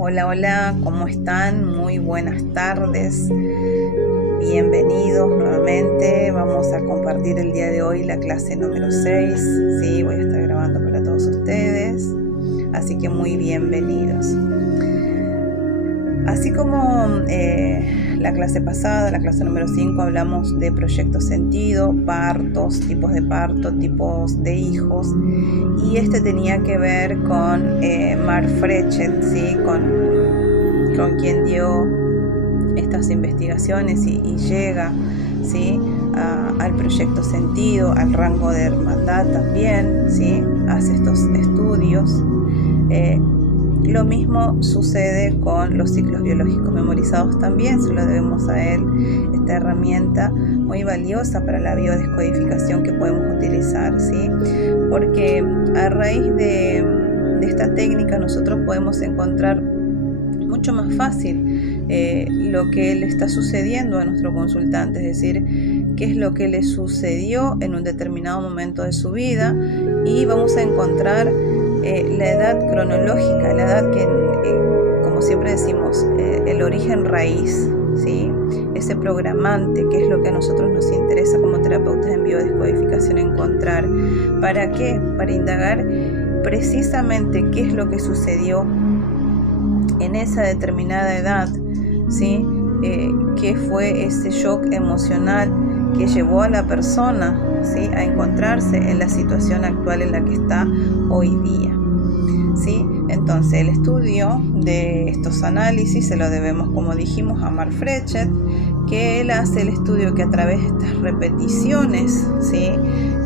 Hola, hola, ¿cómo están? Muy buenas tardes. Bienvenidos nuevamente. Vamos a compartir el día de hoy la clase número 6. Sí, voy a estar grabando para todos ustedes. Así que muy bienvenidos. Así como la clase pasada, la clase número 5, hablamos de proyecto sentido, partos, tipos de parto, tipos de hijos. Y este tenía que ver con Mark Frechet, ¿sí? con quien dio estas investigaciones y llega, ¿sí? Al proyecto sentido, al rango de hermandad también, ¿sí? Hace estos estudios. Lo mismo sucede con los ciclos biológicos memorizados también, se lo debemos a él, esta herramienta muy valiosa para la biodescodificación que podemos utilizar, ¿sí? Porque a raíz de esta técnica nosotros podemos encontrar mucho más fácil lo que le está sucediendo a nuestro consultante, es decir, qué es lo que le sucedió en un determinado momento de su vida, y vamos a encontrar la edad cronológica, la edad que, como siempre decimos, el origen raíz, ¿sí? Ese programante, que es lo que a nosotros nos interesa como terapeutas en biodescodificación encontrar. ¿Para qué? Para indagar precisamente qué es lo que sucedió en esa determinada edad, ¿sí? ¿Qué fue ese shock emocional que llevó a la persona, ¿sí? a encontrarse en la situación actual en la que está hoy día, ¿sí? Entonces el estudio de estos análisis se lo debemos, como dijimos, a Mark Frechet, que él hace el estudio que a través de estas repeticiones, ¿sí?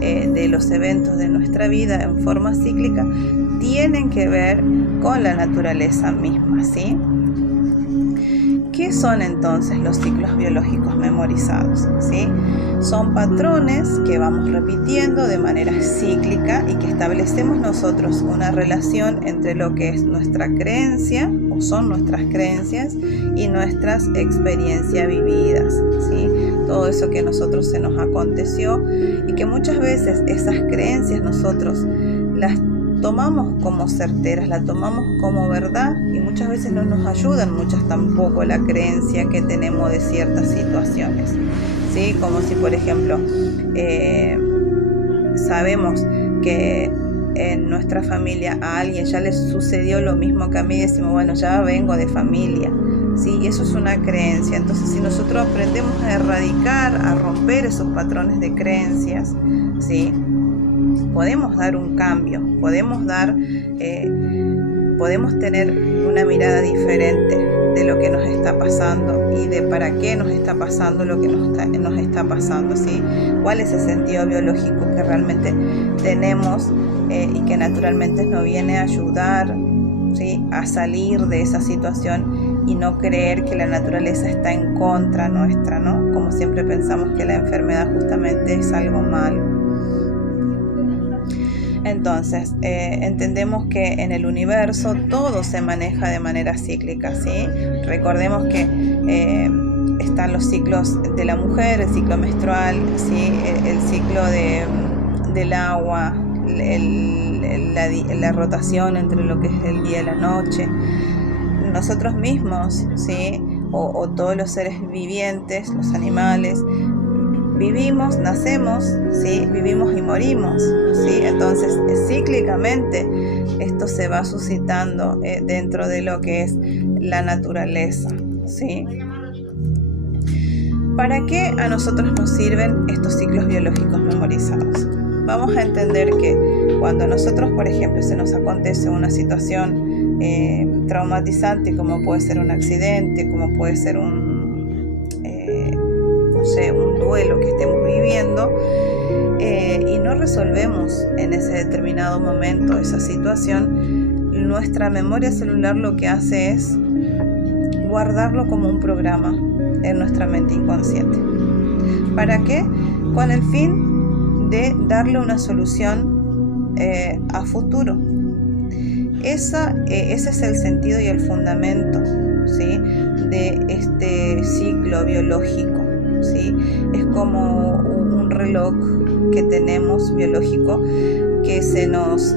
De los eventos de nuestra vida en forma cíclica tienen que ver con la naturaleza misma, ¿sí? ¿Qué son entonces los ciclos biológicos memorizados? ¿Sí? Son patrones que vamos repitiendo de manera cíclica y que establecemos nosotros una relación entre lo que es nuestra creencia o son nuestras creencias y nuestras experiencias vividas, ¿sí? Todo eso que a nosotros se nos aconteció y que muchas veces esas creencias nosotros las tomamos como certeras, la tomamos como verdad y muchas veces no nos ayudan muchas tampoco la creencia que tenemos de ciertas situaciones, ¿sí? Como si, por ejemplo, sabemos que en nuestra familia a alguien ya le sucedió lo mismo que a mí, decimos, bueno, ya vengo de familia, ¿sí? Y eso es una creencia. Entonces, si nosotros aprendemos a erradicar, a romper esos patrones de creencias, ¿sí? Podemos dar un cambio, podemos tener una mirada diferente de lo que nos está pasando y de para qué nos está pasando lo que nos está pasando, ¿sí? ¿Cuál es el sentido biológico que realmente tenemos y que naturalmente nos viene a ayudar, ¿sí? A salir de esa situación y no creer que la naturaleza está en contra nuestra, ¿no? Como siempre pensamos que la enfermedad justamente es algo malo. Entonces, entendemos que en el universo todo se maneja de manera cíclica, ¿sí? Recordemos que están los ciclos de la mujer, el ciclo menstrual, ¿sí? El ciclo del agua, la rotación entre lo que es el día y la noche. Nosotros mismos, ¿sí? O todos los seres vivientes, los animales, vivimos, nacemos, ¿sí? Vivimos y morimos, ¿sí? Entonces, cíclicamente esto se va suscitando dentro de lo que es la naturaleza, ¿sí? ¿Para qué a nosotros nos sirven estos ciclos biológicos memorizados? Vamos a entender que cuando nosotros, por ejemplo, se nos acontece una situación traumatizante, como puede ser un accidente, como puede ser un duelo que estemos viviendo, y no resolvemos en ese determinado momento esa situación, nuestra memoria celular lo que hace es guardarlo como un programa en nuestra mente inconsciente. ¿Para qué? Con el fin de darle una solución a futuro. Ese es el sentido y el fundamento, ¿sí? De este ciclo biológico, ¿sí? Es como un reloj que tenemos biológico que se nos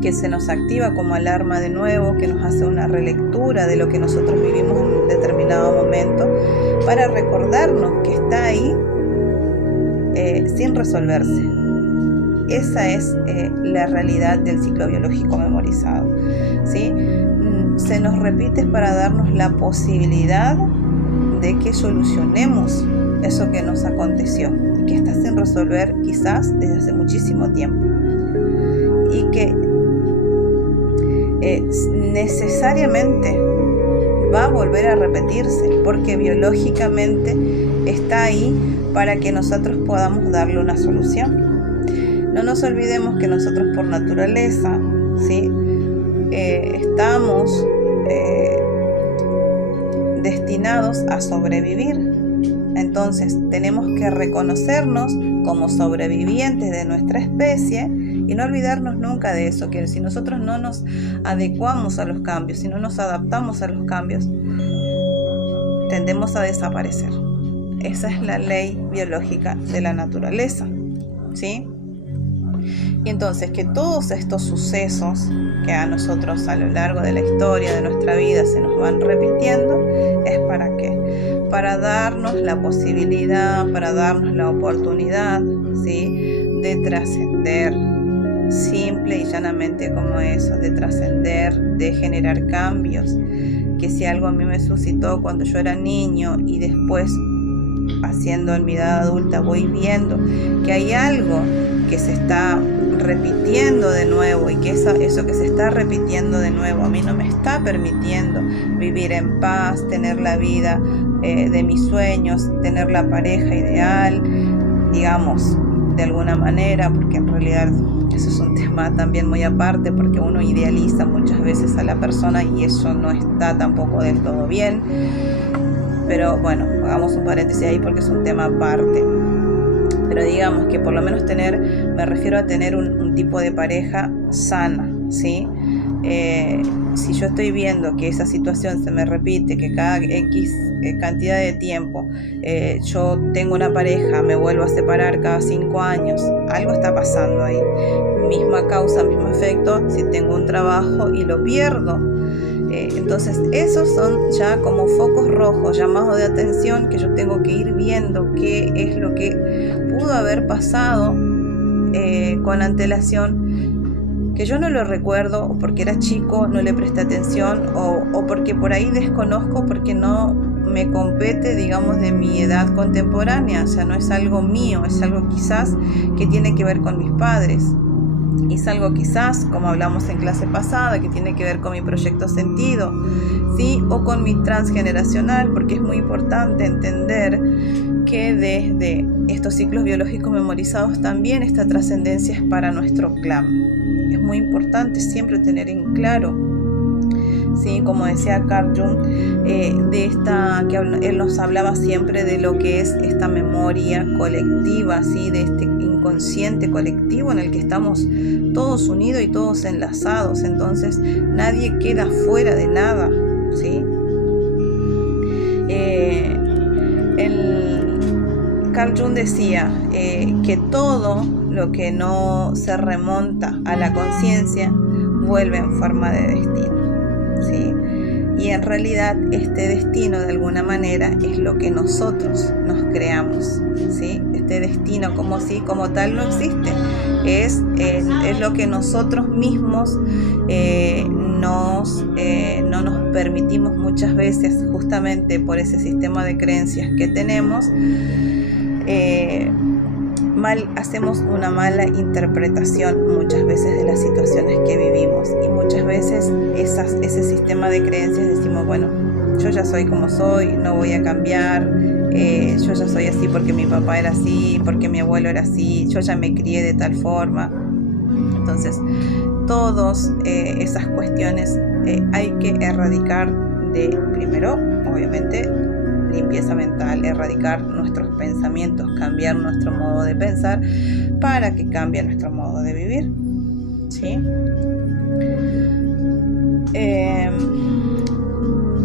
que se nos activa como alarma de nuevo, que nos hace una relectura de lo que nosotros vivimos en un determinado momento, para recordarnos que está ahí sin resolverse. Esa es la realidad del ciclo biológico memorizado, ¿sí? Se nos repite para darnos la posibilidad de que solucionemos eso que nos aconteció y que está sin resolver quizás desde hace muchísimo tiempo, y que necesariamente va a volver a repetirse porque biológicamente está ahí para que nosotros podamos darle una solución. No nos olvidemos que nosotros por naturaleza, ¿sí? Estamos destinados a sobrevivir. Entonces tenemos que reconocernos como sobrevivientes de nuestra especie y no olvidarnos nunca de eso, que si nosotros no nos adecuamos a los cambios, si no nos adaptamos a los cambios, tendemos a desaparecer. Esa es la ley biológica de la naturaleza, ¿sí? Y entonces que todos estos sucesos que a nosotros a lo largo de la historia de nuestra vida se nos van repitiendo, ¿es para qué? Para darnos la posibilidad, para darnos la oportunidad, ¿sí? De trascender, simple y llanamente como eso, de trascender, de generar cambios. Que si algo a mí me suscitó cuando yo era niño y después haciendo en mi edad adulta voy viendo que hay algo que se está repitiendo de nuevo y que eso que se está repitiendo de nuevo a mí no me está permitiendo vivir en paz, tener la vida de mis sueños, tener la pareja ideal, digamos, de alguna manera, porque en realidad eso es un tema también muy aparte, porque uno idealiza muchas veces a la persona y eso no está tampoco del todo bien. Pero bueno, hagamos un paréntesis ahí porque es un tema aparte. Pero digamos que por lo menos me refiero a tener un tipo de pareja sana, ¿sí? Si yo estoy viendo que esa situación se me repite, que cada X cantidad de tiempo yo tengo una pareja, me vuelvo a separar cada 5 años, algo está pasando ahí. Misma causa, mismo efecto, si tengo un trabajo y lo pierdo. Entonces esos son ya como focos rojos, llamados de atención, que yo tengo que ir viendo qué es lo que pudo haber pasado con antelación, que yo no lo recuerdo, o porque era chico no le presté atención, o porque por ahí desconozco, porque no me compete, digamos, de mi edad contemporánea. O sea, no es algo mío, es algo quizás que tiene que ver con mis padres. Y es algo quizás, como hablamos en clase pasada, que tiene que ver con mi proyecto sentido, ¿sí? O con mi transgeneracional, porque es muy importante entender que desde estos ciclos biológicos memorizados también esta trascendencia es para nuestro clan. Es muy importante siempre tener en claro, ¿sí? Como decía Carl Jung, él nos hablaba siempre de lo que es esta memoria colectiva, ¿sí? De este inconsciente colectivo en el que estamos todos unidos y todos enlazados. Entonces nadie queda fuera de nada, ¿sí? Carl Jung decía que todo lo que no se remonta a la conciencia vuelve en forma de destino, ¿sí? Y en realidad este destino de alguna manera es lo que nosotros nos creamos, ¿sí? Este destino como tal no existe, es lo que nosotros mismos no nos permitimos muchas veces, justamente por ese sistema de creencias que tenemos. Hacemos una mala interpretación muchas veces de las situaciones que vivimos, y muchas veces ese sistema de creencias decimos, bueno, yo ya soy como soy, no voy a cambiar, yo ya soy así porque mi papá era así, porque mi abuelo era así, yo ya me crié de tal forma. Entonces todas esas cuestiones hay que erradicar primero, obviamente, limpieza mental, erradicar nuestros pensamientos, cambiar nuestro modo de pensar para que cambie nuestro modo de vivir, ¿sí?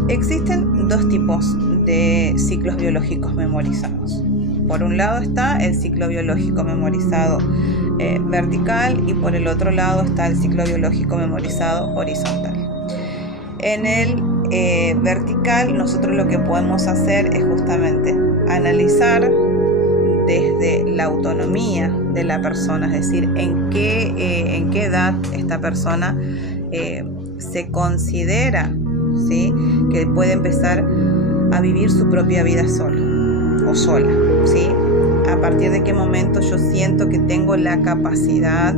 Existen dos tipos de ciclos biológicos memorizados. Por un lado está el ciclo biológico memorizado vertical, y por el otro lado está el ciclo biológico memorizado horizontal. En el vertical nosotros lo que podemos hacer es justamente analizar desde la autonomía de la persona, es decir, en qué edad esta persona se considera, ¿sí?, que puede empezar a vivir su propia vida solo o sola, ¿sí? A partir de qué momento yo siento que tengo la capacidad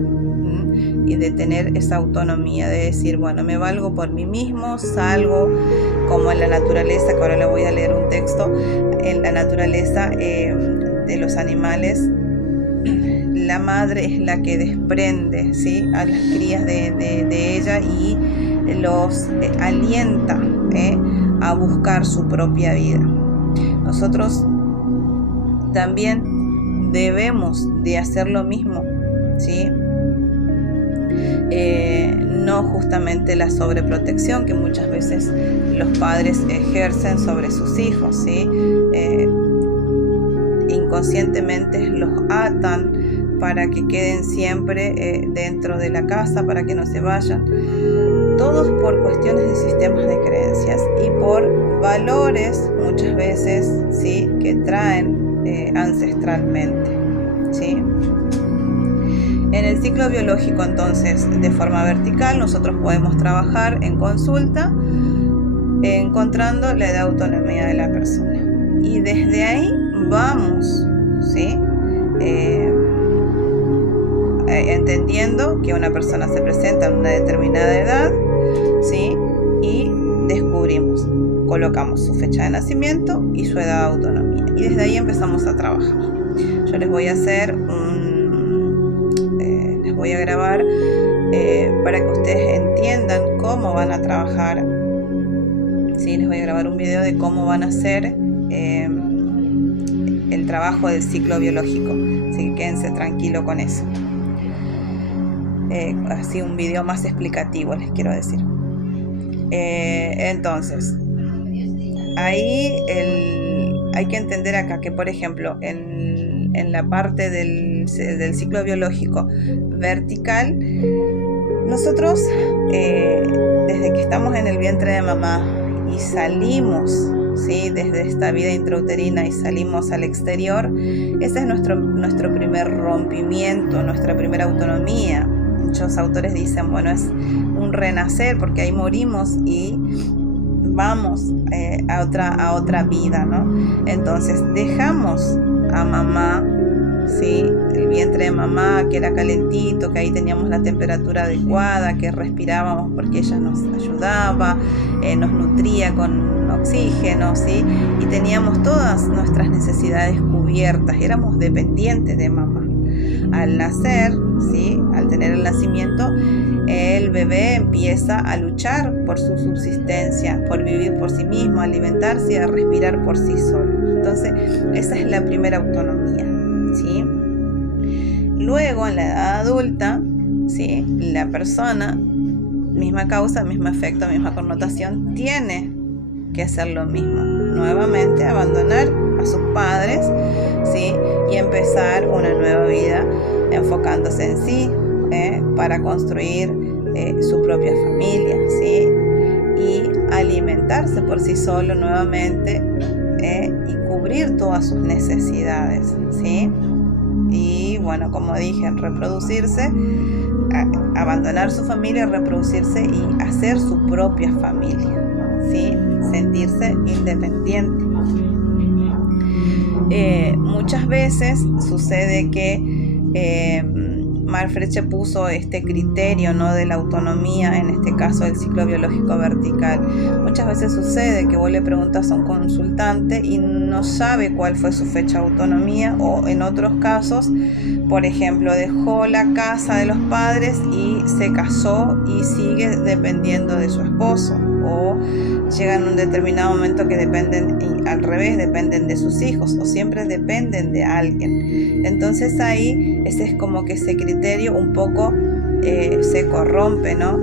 y de tener esa autonomía, de decir, bueno, me valgo por mí mismo, salgo, como en la naturaleza, que ahora le voy a leer un texto. En la naturaleza de los animales, la madre es la que desprende, ¿sí?, a las crías de ella y los alienta a buscar su propia vida. Nosotros también debemos de hacer lo mismo, ¿sí? No justamente la sobreprotección que muchas veces los padres ejercen sobre sus hijos, ¿sí? Inconscientemente los atan para que queden siempre dentro de la casa, para que no se vayan, todos por cuestiones de sistemas de creencias y por valores muchas veces, ¿sí?, que traen ancestralmente, ¿sí? En el ciclo biológico, entonces, de forma vertical, nosotros podemos trabajar en consulta encontrando la edad de autonomía de la persona. Y desde ahí vamos, ¿sí?, entendiendo que una persona se presenta en una determinada edad, ¿sí?, y descubrimos, colocamos su fecha de nacimiento y su edad de autonomía. Y desde ahí empezamos a trabajar. Yo les voy a hacer voy a grabar para que ustedes entiendan cómo van a trabajar, ¿sí? Les voy a grabar un video de cómo van a hacer el trabajo del ciclo biológico, así que quédense tranquilos con eso. Así un video más explicativo, les quiero decir. Entonces, ahí hay que entender acá que, por ejemplo, en la parte del ciclo biológico vertical, nosotros desde que estamos en el vientre de mamá y salimos, ¿sí?, desde esta vida intrauterina y salimos al exterior, ese es nuestro primer rompimiento, nuestra primera autonomía. Muchos autores dicen, bueno, es un renacer porque ahí morimos y vamos a otra vida, ¿no? Entonces dejamos a mamá, ¿sí?, el vientre de mamá, que era calentito, que ahí teníamos la temperatura adecuada, que respirábamos porque ella nos ayudaba, nos nutría con oxígeno, ¿sí?, y teníamos todas nuestras necesidades cubiertas, éramos dependientes de mamá. Al nacer, ¿sí?, al tener el nacimiento, el bebé empieza a luchar por su subsistencia, por vivir por sí mismo, a alimentarse y a respirar por sí solo. Entonces, esa es la primera autonomía, ¿sí? Luego, en la edad adulta, ¿sí?, la persona, misma causa, mismo efecto, misma connotación, tiene que hacer lo mismo. Nuevamente, abandonar a sus padres, ¿sí?, y empezar una nueva vida enfocándose en sí, para construir su propia familia, ¿sí?, y alimentarse por sí solo nuevamente, y cubrir todas sus necesidades, ¿sí? Y bueno, como dije, reproducirse, abandonar su familia, reproducirse y hacer su propia familia, ¿sí?, sentirse independiente. Muchas veces sucede que Marfreche puso este criterio, ¿no?, de la autonomía, en este caso del ciclo biológico vertical. Muchas veces sucede que vos le preguntas a un consultante y no sabe cuál fue su fecha de autonomía, o en otros casos, por ejemplo, dejó la casa de los padres y se casó y sigue dependiendo de su esposo, o llegan a un determinado momento que dependen, y al revés, dependen de sus hijos, o siempre dependen de alguien. Entonces ahí ese es como que ese criterio un poco se corrompe, ¿no?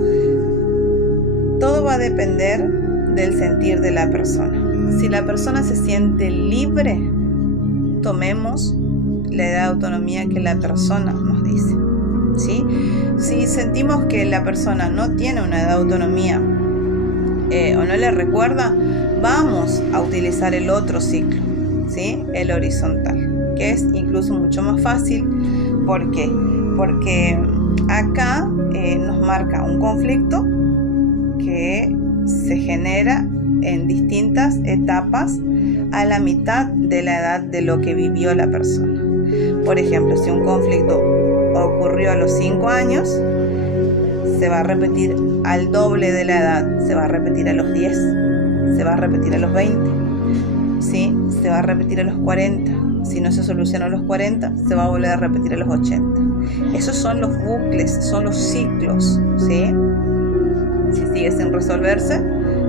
Todo va a depender del sentir de la persona. Si la persona se siente libre, tomemos la edad de autonomía que la persona nos diga. dice, ¿sí? Si sentimos que la persona no tiene una edad de autonomía o no le recuerda, vamos a utilizar el otro ciclo, ¿sí? El horizontal, que es incluso mucho más fácil. ¿Por qué? Porque acá nos marca un conflicto que se genera en distintas etapas a la mitad de la edad de lo que vivió la persona. Por ejemplo, si un conflicto ocurrió a los 5 años, se va a repetir al doble de la edad, se va a repetir a los 10, se va a repetir a los 20, ¿sí? Se va a repetir a los 40. Si no se soluciona a los 40, se va a volver a repetir a los 80. Esos son los bucles, son los ciclos, ¿sí? Si sigue sin resolverse,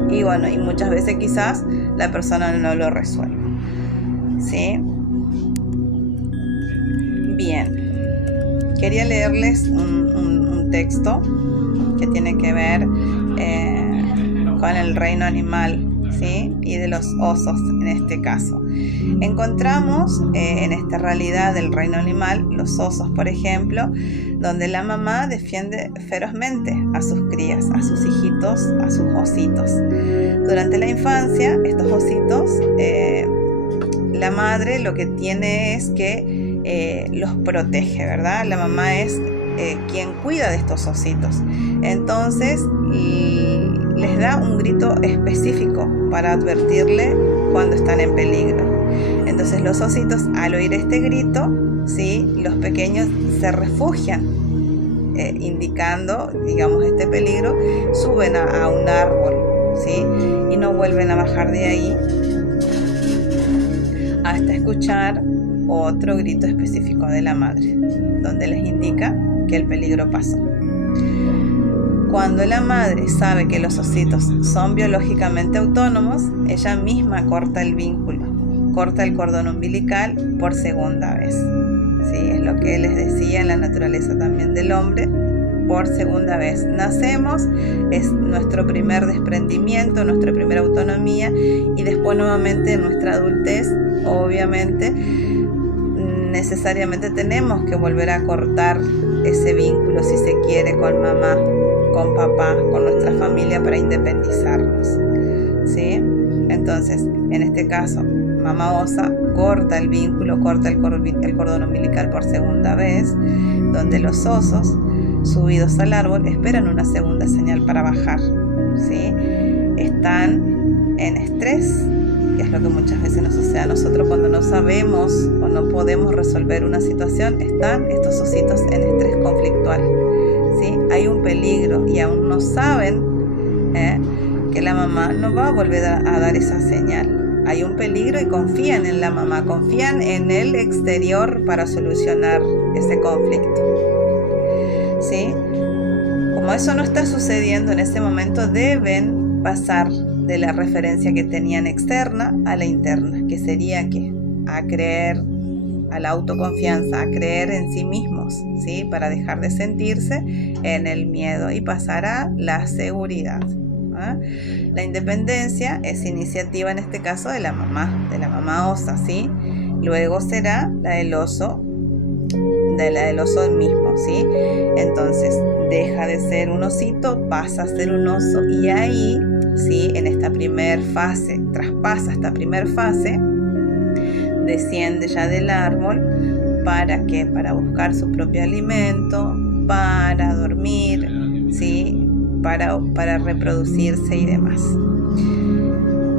y bueno, y muchas veces quizás la persona no lo resuelve, ¿sí? Bien, quería leerles un texto que tiene que ver con el reino animal, ¿sí? Y de los osos en este caso. Encontramos en esta realidad del reino animal los osos, por ejemplo, donde la mamá defiende ferozmente a sus crías, a sus hijitos, a sus ositos. Durante la infancia, estos ositos, la madre lo que tiene es que los protege, ¿verdad? La mamá es quien cuida de estos ositos. Entonces les da un grito específico para advertirle cuando están en peligro. Entonces los ositos, al oír este grito, ¿sí?, los pequeños se refugian, indicando, digamos, este peligro, suben a un árbol, ¿sí?, y no vuelven a bajar de ahí hasta escuchar otro grito específico de la madre, donde les indica que el peligro pasó. Cuando la madre sabe que los ositos son biológicamente autónomos, ella misma corta el vínculo, corta el cordón umbilical por segunda vez. Sí, es lo que les decía en la naturaleza también del hombre, por segunda vez. Nacemos, es nuestro primer desprendimiento, nuestra primera autonomía, y después nuevamente en nuestra adultez, obviamente, necesariamente tenemos que volver a cortar ese vínculo, si se quiere, con mamá, con papá, con nuestra familia, para independizarnos, ¿sí? Entonces, en este caso, mamá osa corta el vínculo, corta el cordón umbilical por segunda vez, donde los osos, subidos al árbol, esperan una segunda señal para bajar, ¿sí? Están en estrés, que es lo que muchas veces nos sucede a nosotros cuando no sabemos o no podemos resolver una situación. Están estos ositos en estrés conflictual, ¿sí? Hay un peligro y aún no saben que la mamá no va a volver a dar esa señal. Hay un peligro y confían en la mamá, confían en el exterior para solucionar ese conflicto, ¿sí? Como eso no está sucediendo en ese momento, deben pasar de la referencia que tenían externa a la interna, que sería que a creer, a la autoconfianza, a creer en sí mismos, ¿sí?, para dejar de sentirse en el miedo y pasar a la seguridad. La independencia es iniciativa, en este caso, de la mamá osa, ¿sí? Luego será la del oso mismo, ¿sí? Entonces deja de ser un osito, pasa a ser un oso, y ahí, ¿sí?, en esta primer fase, traspasa esta primer fase, desciende ya del árbol. ¿Para qué? Para buscar su propio alimento, para dormir, ¿sí?, para reproducirse y demás.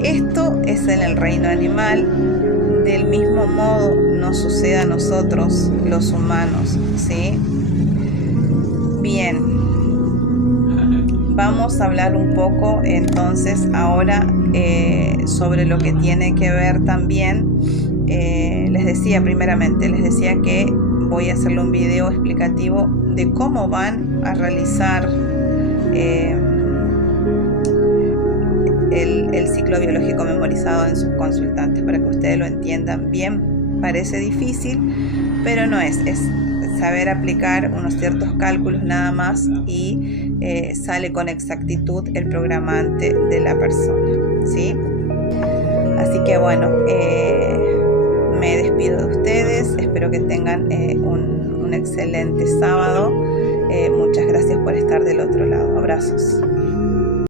Esto es en el reino animal. Del mismo modo nos sucede a nosotros, los humanos, ¿sí? Bien, vamos a hablar un poco entonces ahora sobre lo que tiene que ver también. Les decía que voy a hacerle un video explicativo de cómo van a realizar el ciclo biológico memorizado en sus consultantes, para que ustedes lo entiendan bien. Parece difícil, pero no es saber aplicar unos ciertos cálculos nada más, y sale con exactitud el programante de la persona, ¿sí? Así que bueno, me despido de ustedes, espero que tengan un excelente sábado. Muchas gracias por estar del otro lado. Abrazos.